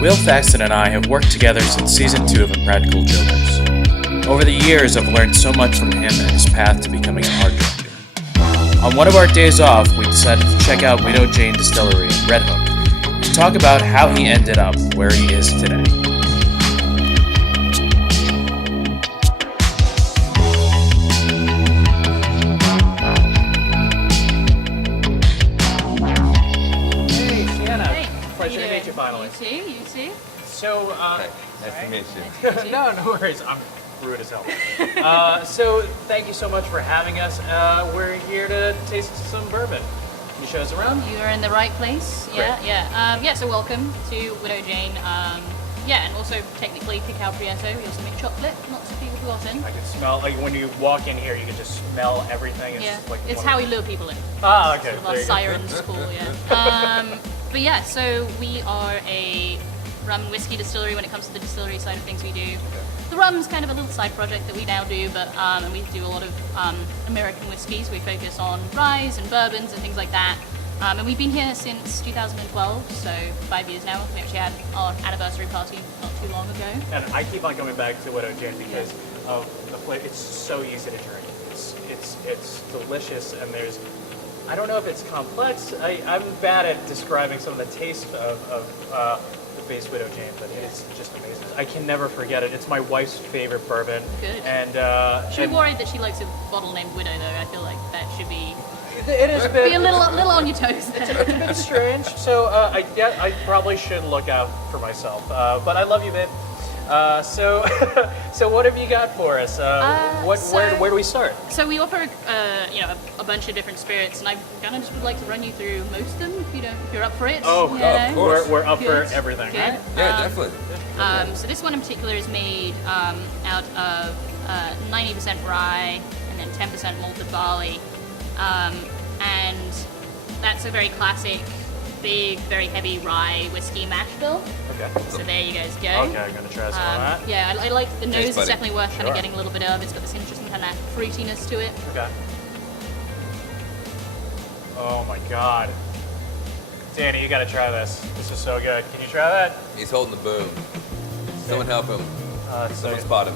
Will Thaxton and I have worked together since Season 2 of Impractical Jokers. Over the years, I've learned so much from him and his path to becoming an art director. On one of our days off, we decided to check out Widow Jane Distillery in Red Hook to talk about how he ended up where he is today. Finally. You too. So, nice to meet you. no worries. I'm rude as hell. So, thank you so much for having us. We're here to taste some bourbon. Can you show us around? You are in the right place. Yeah. So welcome to Widow Jane. And also technically cacao prieto. We also make chocolate. Lots of people forgotten. I can smell, like when you walk in here, you can just smell everything. It's how we lure people in. Ah, okay. Sort of our sirens call, yeah. But yeah, so we are a rum and whiskey distillery when it comes to the distillery side of things we do. Okay. The rum's kind of a little side project that we now do, but and we do a lot of American whiskeys. We focus on rye and bourbons and things like that. And we've been here since 2012, so 5 years now. We actually had our anniversary party not too long ago. And I keep on coming back to Widow Jane because of the flavor. It's so easy to drink. It's delicious, and I don't know if it's complex. I'm bad at describing some of the taste of the base Widow Jane, but it's just amazing. I can never forget it. It's my wife's favorite bourbon. Good. And should be worried that she likes a bottle named Widow, though. I feel like that should be. It is be a little on your toes. It's a bit strange. So I probably should look out for myself. But I love you, babe. So what have you got for us? Where do we start? So we offer a bunch of different spirits, and I kind of just would like to run you through most of them if you're up for it. Oh, of course. We're up for everything. Good. Right? Yeah, definitely. So this one in particular is made out of 90% rye and then 10% malted barley, and that's a very classic, big, very heavy rye whiskey mash bill. Okay. So there you guys go. Okay, I'm gonna try some of that. Yeah, I like the nose. It's definitely worth kind of Sure. getting a little bit of. It's got this interesting kind of fruitiness to it. Okay. Oh my God. Danny, you gotta try this. This is so good. Can you try that? He's holding the boom. Someone help him. Someone spot him.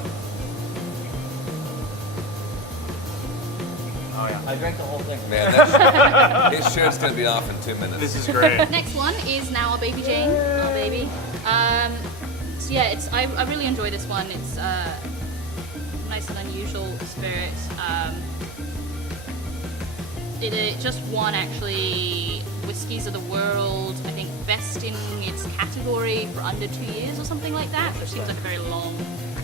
Oh yeah. I drank the whole thing. Man, his shirt's gonna be off in 2 minutes. This is great. Next one is now our baby Jane, our baby. So yeah, I really enjoy this one. It's nice and unusual spirit. It just won actually Whiskies of the World, I think, best in its category for under 2 years or something like that, which seems like a very long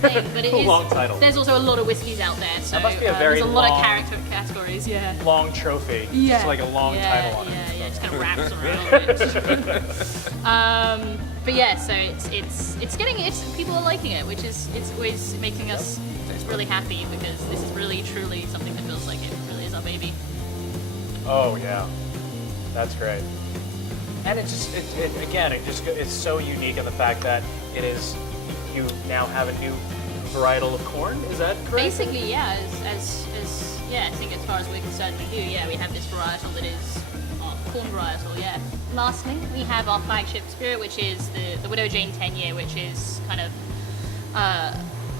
thing, but it is. Long title. There's also a lot of whiskies out there, so That must be a very there's a lot long- of character categories. Yeah. Long trophy. Yeah. It's like a long title on it. Yeah, it just kind of wraps around it. But yeah, so it's getting people are liking it, which is it's always making us really happy because this is really truly something that feels like it really is our baby. Oh yeah, that's great. And it's so unique in the fact that it is. You now have a new varietal of corn. Is that correct? Basically, yeah. I think as far as we're concerned, we do. Yeah, we have this varietal that is corn varietal. Yeah. Lastly, we have our flagship spirit, which is the Widow Jane 10-year, which is kind of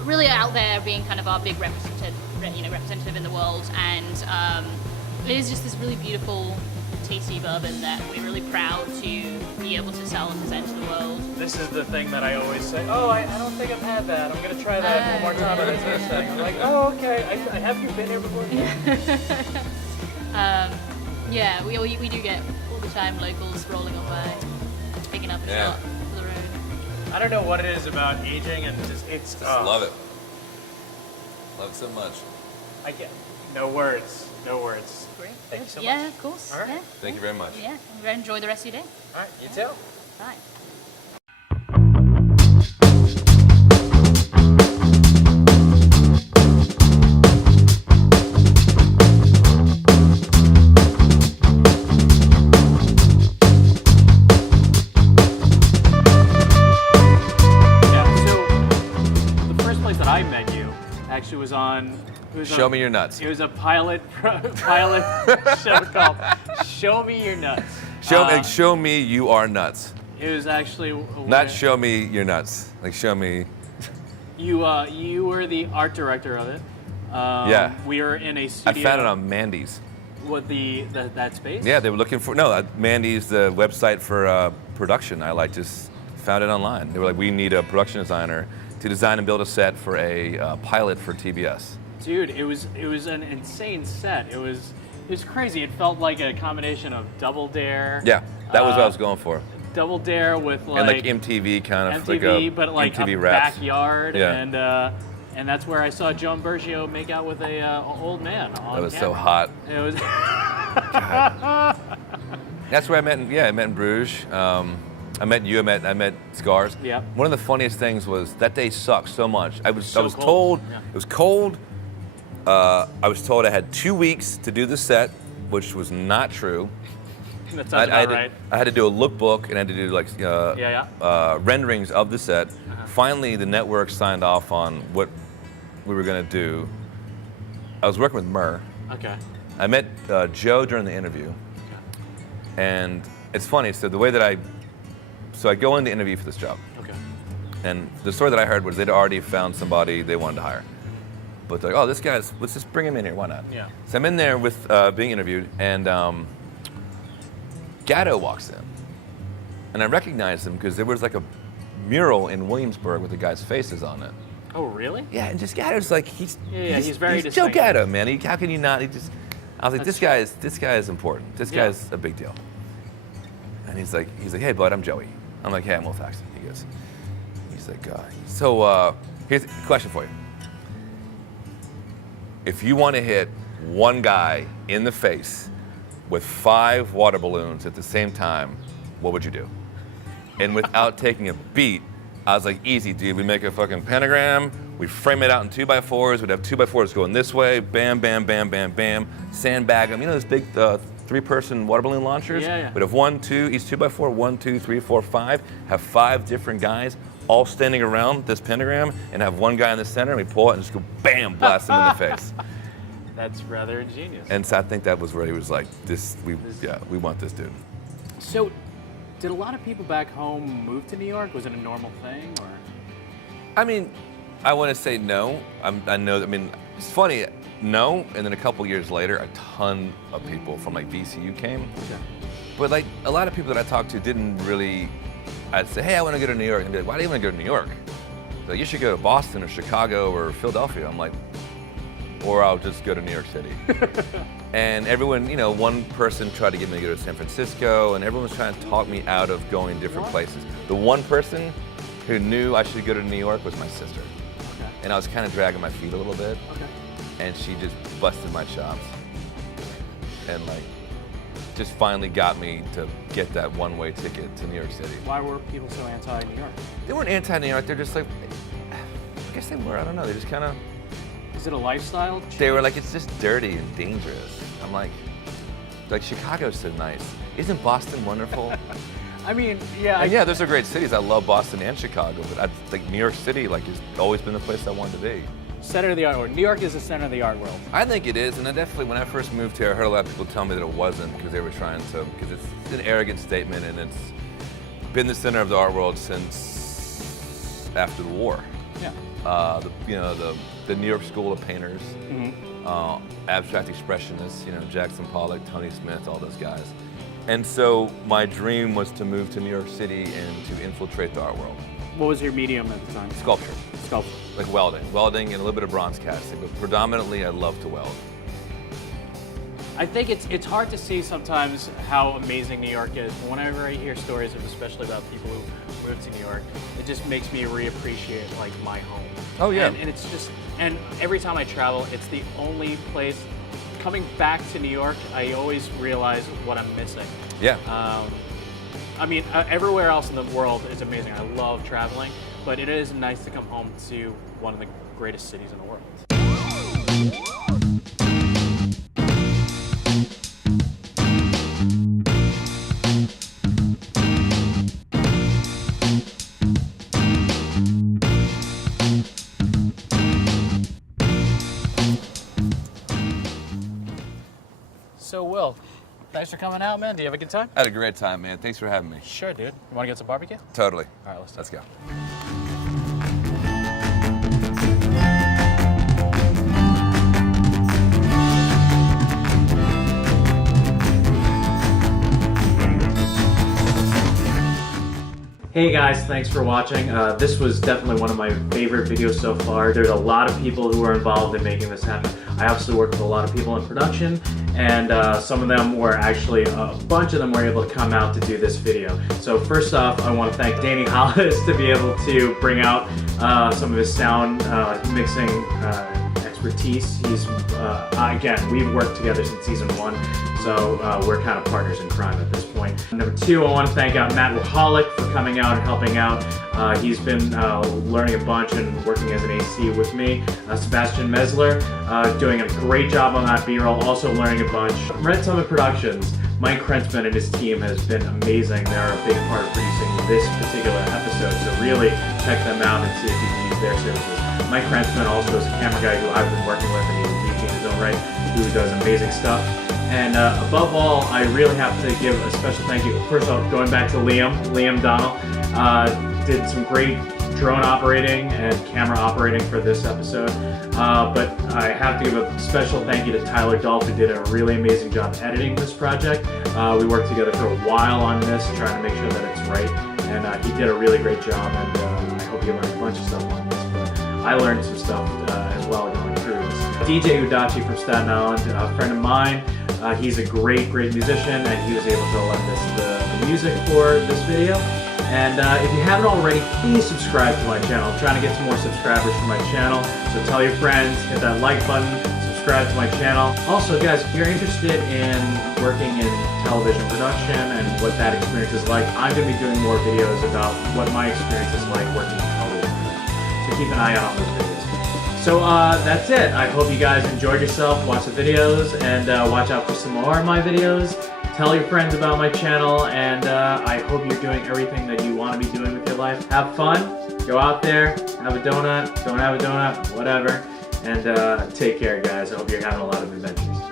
really out there, being kind of our big representative in the world, and it is just this really beautiful, tasty bourbon that we're really proud to be able to sell and present to the world. This is the thing that I always say. Oh, I don't think I've had that. I'm gonna try that one more time. I'm like, oh, okay. Have you been here before? Yeah, we do get all the time locals rolling on by, picking up a shot for the road. I don't know what it is about aging and Just love it. Love it so much. I get no words. Great. Thank you so much. Yeah, of course. All right. Yeah. Thank you very much. Yeah, enjoy the rest of your day. All right, you too. Bye. Actually was on. Show Me Your Nuts. It was a pilot show called "Show Me Your Nuts." Show me you are nuts. It was actually Not show me your nuts. Like show me. you were the art director of it. Yeah. We were in a studio. I found it on Mandy's. What that space? Yeah, they were looking for Mandy's, the website for production. I just found it online. They were like, we need a production designer to design and build a set for a pilot for TBS. Dude, it was an insane set. It was crazy. It felt like a combination of Double Dare. Yeah, that was what I was going for. Double Dare with And like MTV kind of MTV, but like MTV a raps. backyard, Yeah. and that's where I saw Joan Bergio make out with a old man on That was camera. so hot. It was. That's where I met in Bruges. I met you. I met Scars. Yeah. One of the funniest things was that day sucked so much. I was So told cold. Yeah. it was cold. I was told I had 2 weeks to do the set, which was not true. That sounds about right. I had to do a lookbook and I had to do like renderings of the set. Finally, the network signed off on what we were going to do. I was working with Murr. Okay. I met Joe during the interview, and it's funny. So the way that I go in the interview for this job, Okay. and the story that I heard was they'd already found somebody they wanted to hire, but they're like, oh, this guy's, let's just bring him in here. Why not? Yeah. So I'm in there with being interviewed, and Gatto walks in, and I recognized him because there was like a mural in Williamsburg with the guy's faces on it. Oh, really? Yeah, and just Gatto's like he's very Joe distinct. Gatto, man. How can you not? I was like, That's this guy is important. This guy's a big deal. And he's like, hey bud, I'm Joey. I'm like, hey, I'm Will Thaxton. He goes, he's like, so here's a question for you. If you want to hit one guy in the face with 5 water balloons at the same time, what would you do? And without taking a beat, I was like, easy, dude. We make a fucking pentagram. We frame it out in 2x4s. We'd have 2x4s going this way. Bam, bam, bam, bam, bam. Sandbag them. You know those big 3-person water balloon launchers? Yeah. We'd have 1, 2, each 2x4, 1, 2, 3, 4, 5. Have 5 different guys all standing around this pentagram and have one guy in the center, and we pull it and just go bam, blast him in the face. That's rather ingenious. And so I think that was where he was like, we want this dude. So, did a lot of people back home move to New York? Was it a normal thing, or? I mean, I want to say no. It's funny, no, and then a couple years later, a ton of people from like VCU came. Okay. But like a lot of people that I talked to didn't really, I'd say, hey, I want to go to New York. And they'd be like, why do you want to go to New York? They're like, you should go to Boston or Chicago or Philadelphia. I'm like, or I'll just go to New York City. And everyone, one person tried to get me to go to San Francisco, and everyone was trying to talk me out of going different places. The one person who knew I should go to New York was my sister. Okay. And I was kind of dragging my feet a little bit, Okay. and she just busted my chops. And like, just finally got me to get that one-way ticket to New York City. Why were people so anti-New York? They weren't anti-New York, they're just like, I guess they were, I don't know, they just kind of, Is it a lifestyle change? they were like, it's just dirty and dangerous. I'm like Chicago's so nice. Isn't Boston wonderful? I mean, yeah. And yeah, those are great cities. I love Boston and Chicago, but I think New York City has always been the place I wanted to be. Center of the art world. New York is the center of the art world. I think it is, and I definitely, when I first moved here, I heard a lot of people tell me that it wasn't because they were trying to, because it's an arrogant statement, and it's been the center of the art world since after the war. Yeah. The New York School of Painters, Mm-hmm. abstract expressionists, Jackson Pollock, Tony Smith, all those guys. And so my dream was to move to New York City and to infiltrate the art world. What was your medium at the time? Sculpture, Sculpture. like welding and a little bit of bronze casting, but predominantly I love to weld. I think it's hard to see sometimes how amazing New York is. Whenever I hear stories of, especially about people who moved to New York, it just makes me reappreciate like my home. Oh yeah. And it's just, and every time I travel, it's the only place. Coming back to New York, I always realize what I'm missing. Yeah. Everywhere else in the world is amazing. I love traveling, but it is nice to come home to one of the greatest cities in the world. So, Will, thanks for coming out, man. Do you have a good time? I had a great time, man. Thanks for having me. Sure, dude. You want to get some barbecue? Totally. All right, Let's go. Hey guys, thanks for watching. This was definitely one of my favorite videos so far. There's a lot of people who are involved in making this happen. I obviously work with a lot of people in production, and some of them were actually, a bunch of them were able to come out to do this video. So first off, I want to thank Danny Hollis to be able to bring out some of his sound mixing expertise. He's, again, we've worked together since season 1, so we're kind of partners in crime at this point. Number 2, I want to thank Matt Warholak for coming out and helping out. He's been learning a bunch and working as an AC with me. Sebastian Mesler, doing a great job on that B-roll, also learning a bunch. Red Summit Productions, Mike Krentzman and his team has been amazing. They're a big part of producing this particular episode, so really check them out and see if you can use their services. Mike Krentzman also is a camera guy who I've been working with, and he's a DP in his own right, who does amazing stuff. And above all, I really have to give a special thank you. First off, going back to Liam Donnell, did some great drone operating and camera operating for this episode. But I have to give a special thank you to Tyler Dolph, who did a really amazing job editing this project. We worked together for a while on this, trying to make sure that it's right. And he did a really great job, and I hope you learned a bunch of stuff on this. But I learned some stuff as well going through this. DJ Udachi from Staten Island, a friend of mine. He's a great musician, and he was able to lend us the music for this video. And if you haven't already, please subscribe to my channel. I'm trying to get some more subscribers for my channel. So tell your friends, hit that like button, subscribe to my channel. Also, guys, if you're interested in working in television production and what that experience is like, I'm going to be doing more videos about what my experience is like working in television production. So keep an eye out on those videos. So that's it. I hope you guys enjoyed yourself, watch the videos, and watch out for some more of my videos. Tell your friends about my channel, and I hope you're doing everything that you want to be doing with your life. Have fun, go out there, have a donut, don't have a donut, whatever, and take care, guys. I hope you're having a lot of adventures.